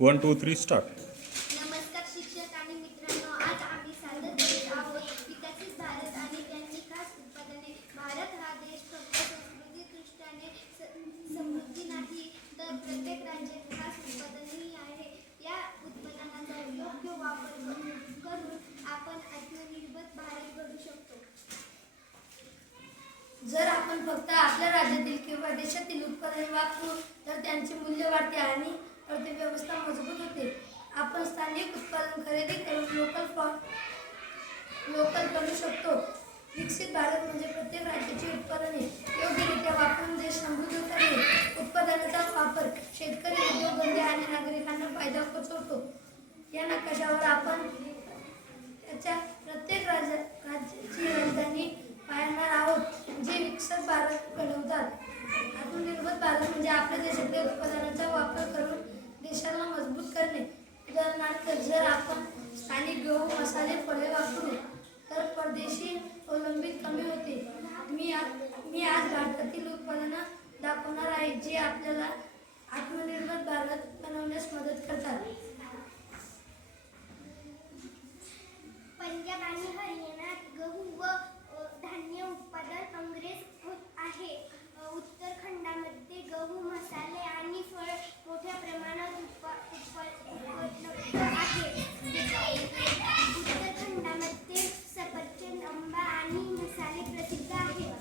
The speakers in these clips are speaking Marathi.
1 2 3 स्टार्ट. नमस्कार शिक्षक आणि मित्रांनो, आज आम्ही सादर करीत आहोत विकसित भारत आणि त्यांची खास उत्पादने. भारत हा देश फक्त संस्कृती दृष्ट्याने समृद्धी नाही, तर प्रत्येक राज्यात खास उत्पादनेही आहे. या उत्पादनांचा योग्य वापर करून आपण आत्मनिर्भर भारत घडू शकतो. जर आपण फक्त आपल्या राज्यातील किंवा देशातील उत्पादने वापरू तर त्यांचे मूल्य वाढते आणि अर्थव्यवस्था मजबूत होते. आपण स्थानिक उत्पादन खरेदी करून लोकल करू शकतो. विकसित भारत म्हणजे प्रत्येक राज्याची उत्पादने योग्यरित्या वापरून देश समृद्ध करणे. उत्पादनाचा वापर शेतकरी, उद्योगधंदे आणि नागरिकांना फायदा पोहोचवतो. या नकाशावर आपण त्याच्या प्रत्येक राज्याची राजधानी पाहणार आहोत, जे विकसित भारत घडवतात. आत्मनिर्भर भारत म्हणजे आपल्या देशातील उत्पादनांचा वापर करून देशाला मजबूत करणे. उदाहरणार्थ, जर आपण स्थानिक गहू, मसाले, फळे वापरू तर परदेशी अवलंबित कमी होते. मी आज भारतातील उत्पादनं दाखवणार आहे, जे आपल्याला आत्मनिर्भर भारत बनवण्यास मदत करतात. पंजाब आणि हरियाणात गहू व धान्य उत्पादन अंग्रेज होत आहे. उत्तराखंडमध्ये गहू, मसाले आणि फळ मोठ्या प्रमाणात उपलब्ध आहे. उत्तराखंडमध्ये सफरचंद, आंबा आणि मसाले प्रसिद्ध आहेत.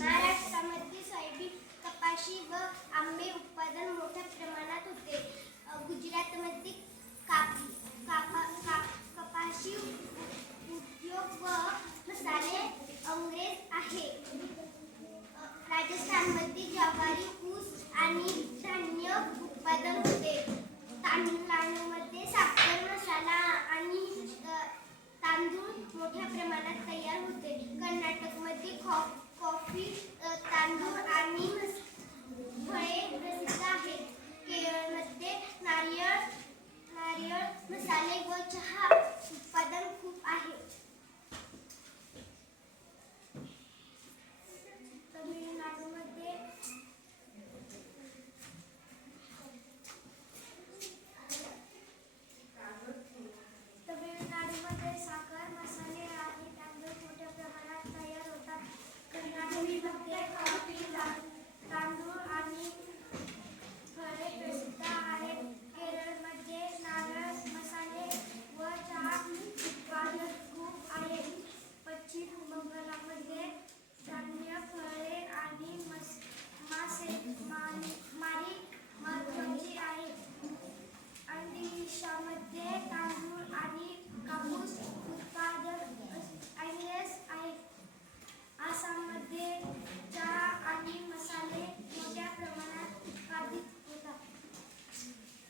महाराष्ट्रामध्ये सोयाबीन, कपाशी व आंबे उत्पादन मोठ्या प्रमाणात होते. गुजरातमध्ये कपाशी उद्योग व मसाले अंग्रेज आहे. राजस्थानमध्ये ज्वारी, ऊस आणि धान्य उत्पादन होते. तामिळनाडूमध्ये साखर, मसाला आणि तांदूळ मोठ्या प्रमाणात तयार होते. कर्नाटकमध्ये कॉफी, तांदूळ आणि